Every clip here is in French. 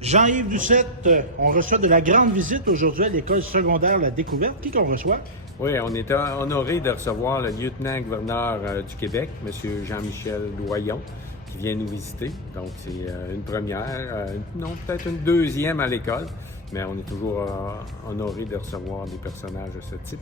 Jean-Yves Doucette, on reçoit de la grande visite aujourd'hui à l'école secondaire La Découverte. Qui qu'on reçoit? Oui, on est honoré de recevoir le lieutenant-gouverneur du Québec, M. Jean-Michel Doyon, qui vient nous visiter. Donc, c'est une première, non, peut-être une deuxième à l'école, mais on est toujours honoré de recevoir des personnages de ce type.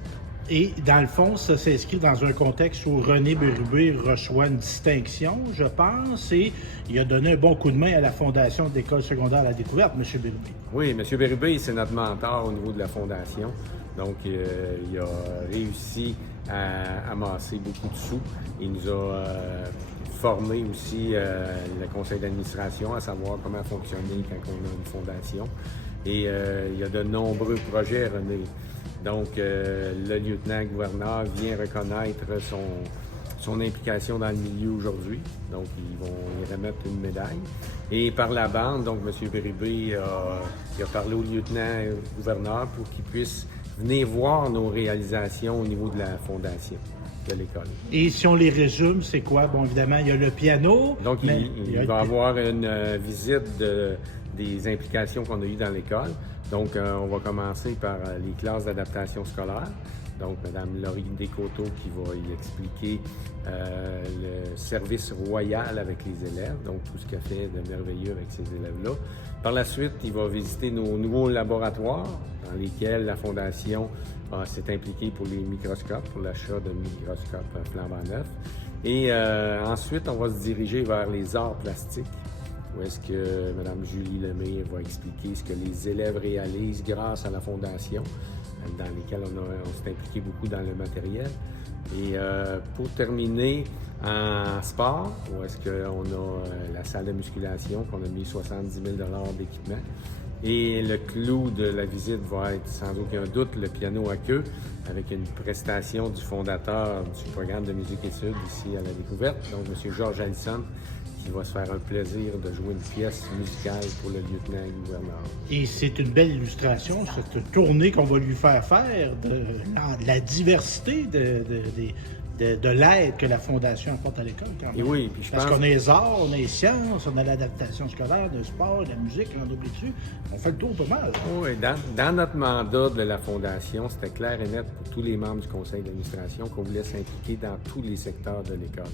Et dans le fond, ça s'inscrit dans un contexte où René Bérubé reçoit une distinction, je pense, et il a donné un bon coup de main à la fondation de l'école secondaire La Découverte, M. Bérubé. Oui, M. Bérubé, c'est notre mentor au niveau de la fondation. Donc, il a réussi à amasser beaucoup de sous. Il nous a formé aussi le conseil d'administration, à savoir comment fonctionner quand on a une fondation. Et il y a de nombreux projets, René. Donc, le lieutenant-gouverneur vient reconnaître son implication dans le milieu aujourd'hui. Donc, ils vont y remettre une médaille. Et par la bande, donc, M. Bérubé il a parlé au lieutenant-gouverneur pour qu'il puisse venir voir nos réalisations au niveau de la fondation de l'école. Et si on les résume, c'est quoi? Bon, évidemment, il y a le piano. Donc, il va y avoir une visite des implications qu'on a eues dans l'école. Donc, on va commencer par les classes d'adaptation scolaire. Donc, Mme Laurie Descoteaux qui va y expliquer le service royal avec les élèves, donc tout ce qu'elle fait de merveilleux avec ces élèves-là. Par la suite, il va visiter nos nouveaux laboratoires dans lesquels la Fondation s'est impliquée pour les microscopes, pour l'achat de microscopes flambant neufs. Et ensuite, on va se diriger vers les arts plastiques, où est-ce que Mme Julie Lemay va expliquer ce que les élèves réalisent grâce à la Fondation, dans lesquelles on s'est impliqué beaucoup dans le matériel. Et pour terminer, en sport, où est-ce qu'on a la salle de musculation, qu'on a mis 70 000 $ d'équipement. Et le clou de la visite va être, sans aucun doute, le piano à queue, avec une prestation du fondateur du programme de musique études ici à La Découverte, donc M. Georges Allison, qui va se faire un plaisir de jouer une pièce musicale pour le lieutenant-gouverneur. Et c'est une belle illustration, cette tournée qu'on va lui faire de la diversité de l'aide que la Fondation apporte à l'école, quand même. Et oui, puis Parce qu'on a les arts, on a les sciences, on a l'adaptation scolaire, le sport, la musique, on oublie dessus. On fait le tour pas mal. Oui, dans notre mandat de la Fondation, c'était clair et net pour tous les membres du conseil d'administration qu'on voulait s'impliquer dans tous les secteurs de l'école.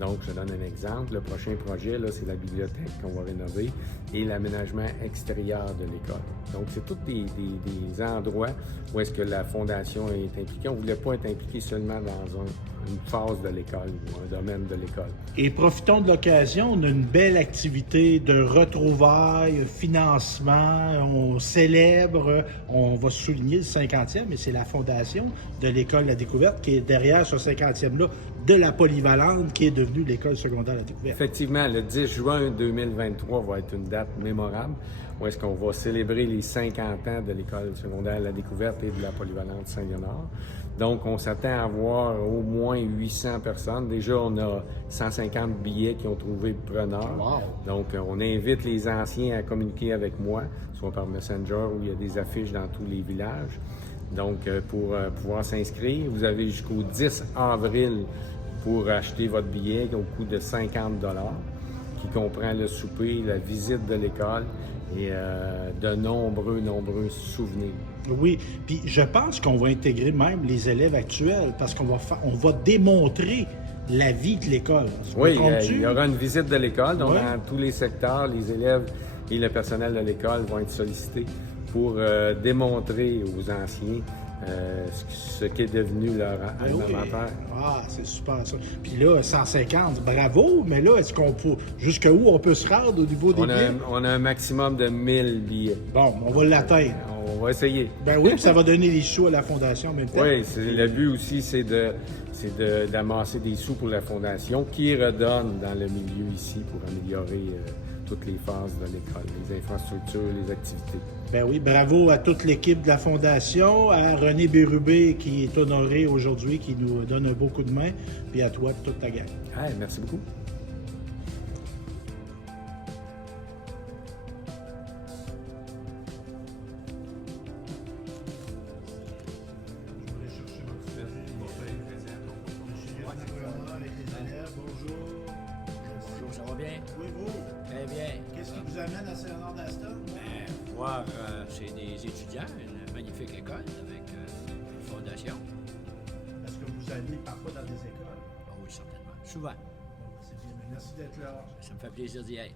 Donc, je donne un exemple. Le prochain projet, là, c'est la bibliothèque qu'on va rénover et l'aménagement extérieur de l'école. Donc, c'est tous des endroits où est-ce que la Fondation est impliquée. On ne voulait pas être impliqué seulement dans une phase de l'école ou un domaine de l'école. Et profitons de l'occasion, on a une belle activité de retrouvailles, financement, on célèbre, on va souligner le 50e, mais c'est la Fondation de l'École La Découverte qui est derrière ce 50e-là de la polyvalente qui est devenue l'École secondaire La Découverte. Effectivement, le 10 juin 2023 va être une date mémorable où est-ce qu'on va célébrer les 50 ans de l'École secondaire La Découverte et de la polyvalente Saint-Léonard. Donc, on s'attend à avoir au moins 800 personnes. Déjà, on a 150 billets qui ont trouvé preneur. Wow. Donc, on invite les anciens à communiquer avec moi, soit par Messenger où il y a des affiches dans tous les villages. Donc, pour pouvoir s'inscrire, vous avez jusqu'au 10 avril pour acheter votre billet au coût de 50 $, qui comprend le souper, la visite de l'école et de nombreux souvenirs. Oui, puis je pense qu'on va intégrer même les élèves actuels parce qu'on va démontrer la vie de l'école. Oui, il y aura une visite de l'école. Donc, Oui. dans tous les secteurs, les élèves et le personnel de l'école vont être sollicités pour démontrer aux anciens ce qu'est devenu leur alma mater. Ah, c'est super ça. Puis là, 150, bravo, mais là, est-ce qu'on peut. Jusqu'où on peut se rendre au niveau des billets? On a un maximum de 1000 billets. Bon, on va l'atteindre. On va essayer. Ben oui, puis ça va donner des sous à la Fondation en même temps. Oui, le but aussi, c'est d'amasser des sous pour la Fondation qui redonne dans le milieu ici pour améliorer toutes les phases de l'école, les infrastructures, les activités. Ben oui, bravo à toute l'équipe de la Fondation, à René Bérubé qui est honoré aujourd'hui, qui nous donne un beau coup de main, puis à toi et toute ta gang. Hey, merci beaucoup. Bonjour, ça va bien? bien. Oui, vous. Très bien. Qu'est-ce qui vous amène à Saint-Léonard-d'Aston? Voir chez des étudiants une magnifique école avec une fondation. Est-ce que vous allez parfois dans des écoles? Ah oui, certainement. Souvent. Bon, c'est bien. Merci d'être là. Ça me fait plaisir d'y être.